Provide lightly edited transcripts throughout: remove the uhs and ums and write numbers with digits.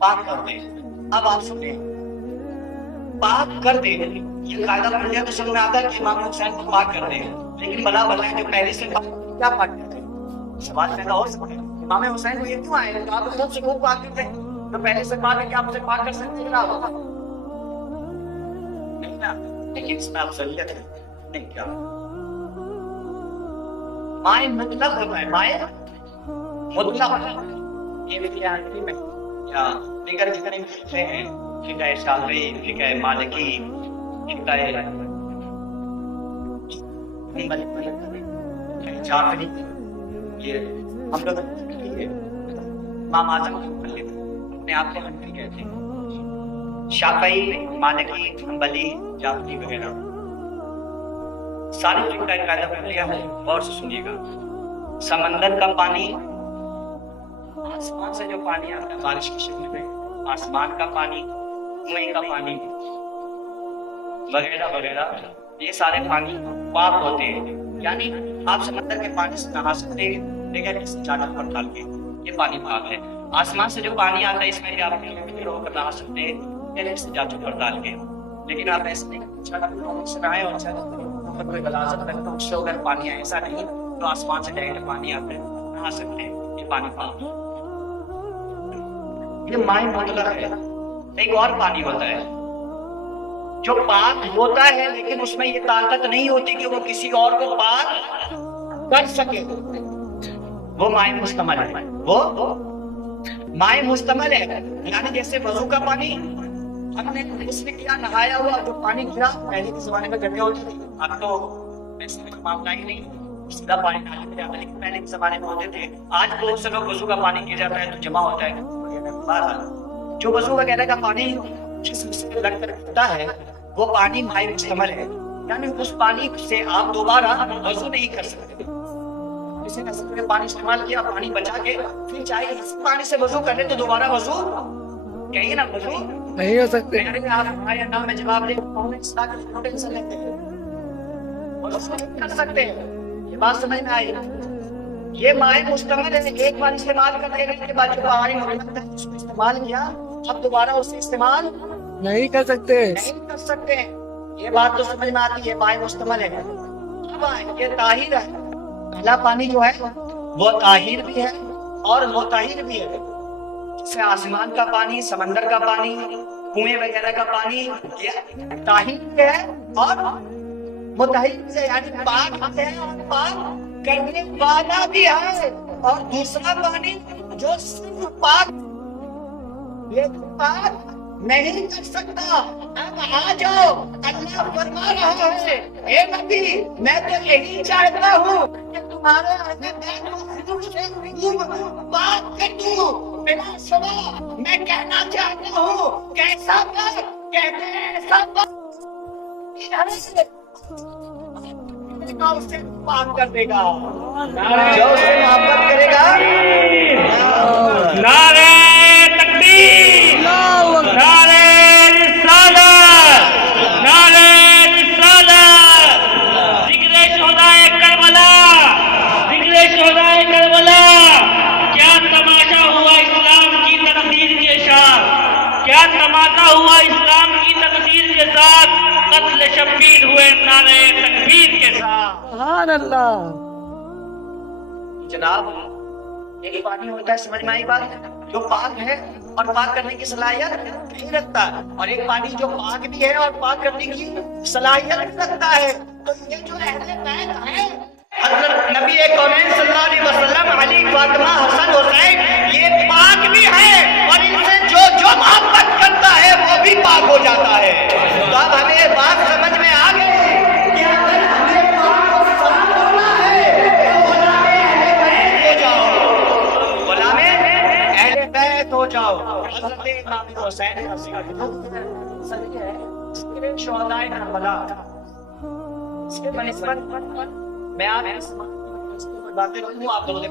پاک کر دے. اب آپ سنیں، پاک کر دے یہ قاعدہ بن گیا تو سمجھ میں آتا ہے کہ امام حسین کو پاک کر دے. لیکن بلا بلا جو پہلے سے کیا پاک کرتے ہیں؟ سوال پیدا ہو سکتا ہے امام حسین کو یہ کیوں آئے کہ آپ خود سے خوب پاک کرتے ہیں تو پہلے سے پاک ہے کہ آپ سے پاک کر سکتے ہیں؟ نہیں نا. لیکن اس میں افضلیت ہے نہیں. کیا مائے مطلق ہوتا ہے، مائے مطلق یہ ویدیانتی میں یا دیگر جتنے فقہ ہیں، فقہ شافعی، فقہ مالکی، فقہ جعفری، یہ ہم لوگ امام اعظم اپنے آپ کو حنفی کہتے ہیں. شافعی، مالکی، حنبلی، جعفری وغیرہ ساری فقہ کا قاعدہ بن گیا ہے. غور سے سنیے گا. سمندر کا پانی، آسمان سے جو پانی آتا ہے بارش کی شکل میں، آسمان کا پانی، کنویں کا پانی وغیرہ وغیرہ، یہ سارے پانی پاک ہوتے ہیں. یعنی آپ سمندر کے پانی سے نہا سکتے ہیں بغیر کسی چادر پر ڈال کے، یہ پانی پاک ہے. آسمان سے جو پانی آتا ہے اس میں بھی آپ ہو کر نہا سکتے ہیں بغیر کسی چادر پر ڈال کے. لیکن آپ ایسے نہیں چادر سے نہائیں اور چادر پر کوئی غلاظت رکھتا ہے اس سے اگر پانی آئے، ایسا نہیں. تو آسمان سے ڈائریکٹ پانی آتا ہے، نہا سکتے ہیں، یہ پانی پاک ہے. یہ مائع مطلق ہے. ایک اور پانی ہوتا ہے جو پاک ہوتا ہے لیکن اس میں یہ طاقت نہیں ہوتی کہ وہ کسی اور کو پاک کر سکے، وہ مائع مستعمل ہے. وہ مائع مستعمل ہے. یعنی جیسے وضو کا پانی ہم نے اس نے کیا نہایا ہوا جو پانی گرا، پہلے کے زمانے میں گڈھے ہوتے تھے، اب تو ایسے کوئی معاملہ ہی نہیں، سیدھا پانی نالے میں جاتا ہے. لیکن پہلے کے زمانے میں ہوتے تھے. آج بہت سے لوگ وضو کا پانی گر جاتا ہے تو جمع ہوتا ہے جو وضو وغیرہ کا پانی جسم سے لگ کر گرتا ہے وہ پانی مائع مستعمل ہے. یعنی اس پانی سے آپ دوبارہ وضو نہیں کر سکتے. کسی نے صرف پانی استعمال کیا، پانی بچا کے پھر چاہے اس پانی سے وضو کر لے تو دوبارہ وضو کہیں نا وضو نہیں ہو سکتے. آپ ہمارے نام میں جواب دیں ٹینشن لیتے ہیں وضو نہیں کر سکتے. یہ بات سمجھ میں آئی. یہ مائع مستعمل ہے. ایک بار استعمال کر لینے کے بعد جو پانی اس کو استعمال کیا اب دوبارہ اسے استعمال نہیں کر سکتے. نہیں کر سکتے. یہ بات تو سمجھ میں آتی ہے، مائع مستعمل ہے. اب یہ طاہر ہے. پہلا پانی جو ہے وہ طاہر بھی ہے اور مطہر بھی ہے. جیسے آسمان کا پانی، سمندر کا پانی، کنویں وغیرہ کا پانی یہ طاہر بھی ہے اور مطہر بھی ہے. یعنی پاک ہے اور پاک کرنے والا بھی ہے. اور دوسرا پانی جو صرف پاک پاک نہیں کر سکتا. اب آ جاؤ، اللہ فرما رہا ہے اے نبی میں تو یہی چاہتا ہوں کہ تمہارے اہل بیت کو خون سے خوب پاک کر دوں. بلا سوا میں کہنا چاہتا ہوں کیسا پاک کہتے ہیں، ایسا پاک اسے پاک کر دے گا جو اسے محبت کرے گا. نعرہ تکبیر، نعرہ رسالت، نعرہ رسالت، ذکر شہدائے کربلا، ذکر شہدائے کربلا. کیا تماشا ہوا اسلام کی تقدیر کے ساتھ، کیا تماشا ہوا اسلام کی تقدیر کے ساتھ. قتل شبیر ہوئے نعرہ تکبیر کے ساتھ. سبحان اللہ. جناب ایک پانی ہوتا ہے، سمجھ میں آئی بات، جو پاک ہے اور پاک کرنے کی صلاحیت نہیں رکھتا، اور ایک پانی جو پاک بھی ہے اور پاک کرنے کی صلاحیت رکھتا ہے. تو یہ جو اہل بیت ہے، حضرت نبی کونین صلی اللہ علیہ وسلم، علی، فاطمہ، حسن، حسین، یہ پاک بھی ہے اور ان سے جو جو محبت کرتا ہے وہ بھی پاک ہو جاتا ہے. تو اب ہمیں بات سمجھ میں آ گئی کہ اگر ہمیں پاک و صاف ہونا ہے تو غلام اہل بیت ہو جاؤ. حضرت امام حسین شہدائے کربلا، اس کے بنسبت میں آپ باتیں کروں. آپ لوگوں نے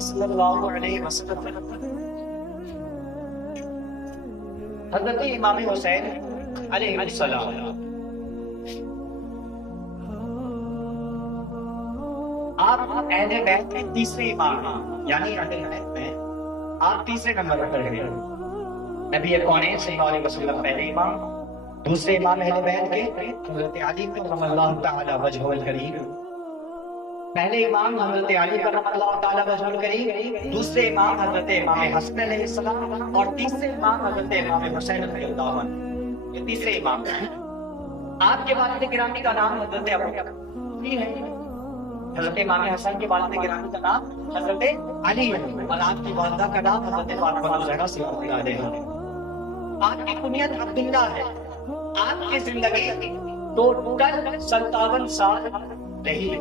صلی اللہ علیہ وسلم حضرت امام حسین علیہ السلام آپ اہل بیت میں تیسرے امام ہیں، یعنی اہل بیت میں آپ تیسرے نمبر پر گئے۔ نبی کونین صلی اللہ علیہ وسلم پہلے امام، دوسرے امام اہل بیت کے حضرت علی کرم اللہ تعالی وجہہ الکریم، پہلے امام حضرت علی کرم اللہ تعالی وجہہ الکریم، دوسرے امام حضرت امام حسن علیہ السلام، اور تیسرے امام حضرت امام حسین رضی اللہ عنہ۔ یہ تیسرے امام ہیں۔ آپ کے والد گرامی کا نام حضرت ابو بکر ہے، حضرت امام حسن کے والد گرامی کا نام حضرت علی ہے، اور آپ کی والدہ کا نام حضرت فاطمہ الزہرا سلام اللہ علیہا ہے۔ آپ کی کنیت عبداللہ ہے۔ آپ کی زندگی ٹوٹل 57 سال رہی ہے۔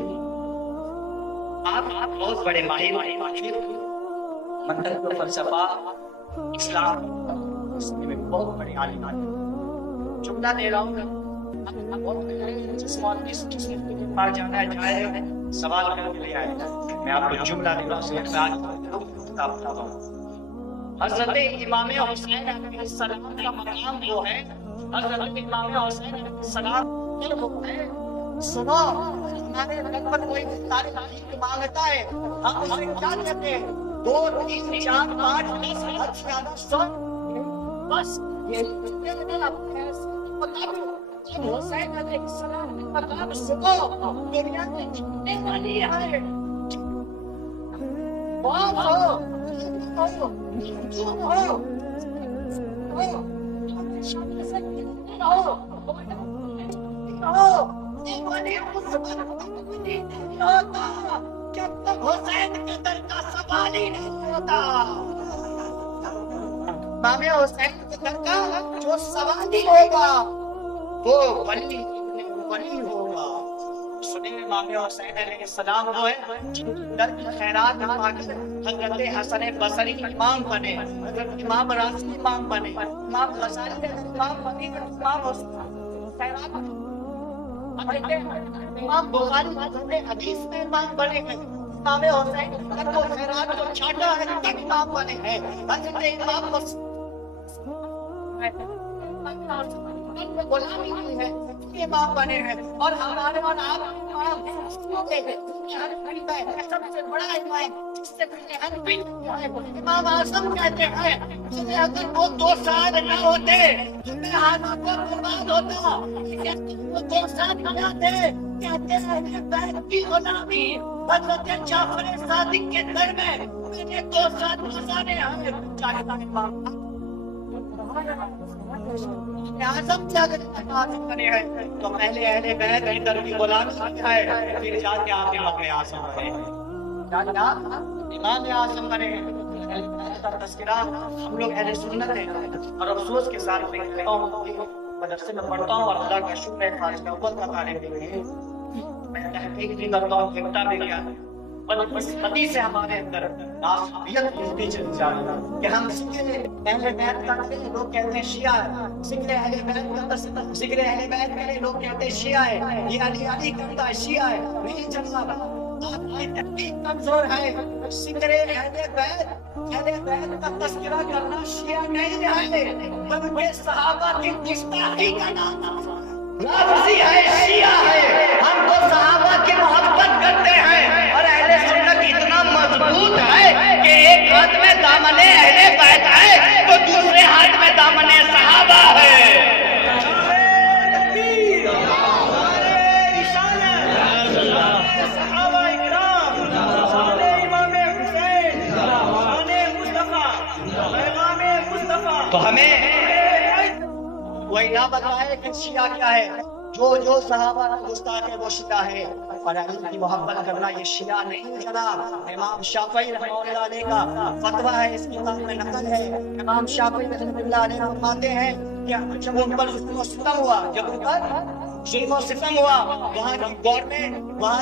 آپ بہت بڑے ماہر منطق و فلسفہ اسلام میں بہت بڑے عالم ہیں۔ جملہ دے رہا ہوں، جس کے پاس جانا ہے جائے، سوال کر کے لے آئے۔ میں آپ کو جملہ دے رہا ہوں۔ حضرت امام حسین علیہ السلام کا مقام وہ ہے، حضرت امام حسین علیہ السلام وہ ہے۔ سنو، ہمارے رنگ پر کوئی تاریخ مانگتا ہے، ہم اسے کیا کہتے ہیں؟ 2 3 4 5 10 حد سے زیادہ سن بس یہ حسین علیہ السلام کا مقام سنو۔ دنیا میں جتنے ولی ہیں بہت جب تک حسین کے در کا سوال ہی نہیں ہوتا، امام حسین کے در کا جو سوال ہی ہوگا وہ ولی ہوگا۔ سنیں، امام حسین علیہ السلام وہ ہے جن کے در کی خیرات پا کر حضرت حسن بصری امام بنے، حضرت امام رازی امام بنے، امام غزالی امام بنے، امام حسین خیرات امام بخاری حضرت حدیث میں امام بنے ہیں، امام حسین کو خیرات کو چھاٹا ہے تک امام بنے ہیں، حضرت امام غلامی نہیں ہے امام بنے ہیں، اور ہمارے اور آپ امام سب سے بڑا امام جس سے امام اعظم کہتے ہیں کہ اگر وہ 2 سال نہ ہوتے ہاتھوں کو برباد ہوتا، وہ 2 سال نہ آتے کہتے ہیں بیت کی غلامی حضرت جعفر صادق کے در میں نے 2 سال گزارے ہیں۔ اعظم کیا کرے ہیں تو پہلے اہل بیت کے در کی غلامی ہے، پھر جا کے آپ امام اعظم بنے، امام اعظم بنے۔ اہل بیت کا تذکرہ ہم لوگ اہل سنت ہیں، اور افسوس کے ساتھ میں کہتا ہوں مدرسے میں پڑھتا ہوں اور اللہ کا شکر ہے خاص نوبت کا طالب علم ہے، میں تحقیق بھی کرتا ہوں، لکھتا بھی کیا بدقسمتی سے ہمارے اندر ناسبیت ہوتی چلی جا رہی ہے کہ ہم ذکر اہل بیت کرتے ہیں، لوگ کہتے ہیں شیعہ ہے، ذکر اہل بیت کرتے ہیں، ذکر اہل بیت کرے لوگ کہتے ہیں شیعہ ہے، یہ علی کرتا ہے شیعہ ہے۔ نہیں جناب، آپ کی تحقیق کمزور ہے۔ ذکر اہل بیت کا تذکرہ کرنا شیعہ نہیں ہے، بلکہ صحابہ کی گستاخی کا نام لفظی ہے، شیعہ ہے۔ ہم تو صحابہ کی محبت کرتے ہیں، اور اہل سنت اتنا مضبوط ہے کہ ایک ہاتھ میں دامن اہل بیت ہے تو دوسرے ہاتھ میں دامن صحابہ ہے۔ تو ہمیں کوئی نہ بتائے کہ شیعہ کیا ہے، جو صحابہ کا گستاخ ہے وہ شیعہ ہے، اور علی کی محبت کرنا یہ شیعہ نہیں جناب۔ امام شافعی رحمہ اللہ علیہ کا فتویٰ ہے، اس کتاب میں نقل ہے۔ امام شافعی رحمہ اللہ علیہ فرماتے ہیں کہ جب ان پر ظلم و ستم ہوا، وہاں کی گورنمنٹ، وہاں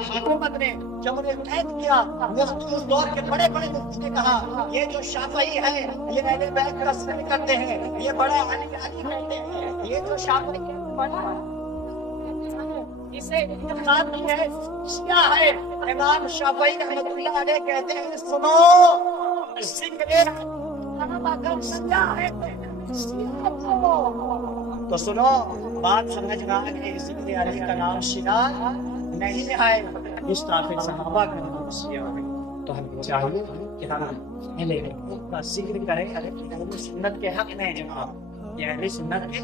کی حکومت نے جب انہیں قید کیا، مفتی اس دور کے بڑے بڑے مفتی نے کہا یہ جو شافعی ہے یہ اہل بیت کا ذکر کرتے ہیں، یہ بڑا علی کہتے ہیں، یہ جو شافعی بڑا اسے انتخاب کی ہے شیعہ ہے۔ امام شافعی رحمۃ اللہ علیہ کہتے ہیں سنو، ذکر تو سنو، بات سمجھ میں آ گئی، ذکر علی کا نام شیعہ نہیں ہے۔ گستاخ صحابہ کا نام کیا ہے، تو ہمیں چاہیے کہ ہم اہل حقوق کا ذکر کریں. اہل سنت کے حق میں جناب، یہ اہل سنت کے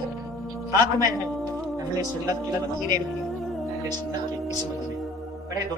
حق میں ہے، اہل سنت کی لکیریں بھی اہل سنت کی قسمت میں. بڑے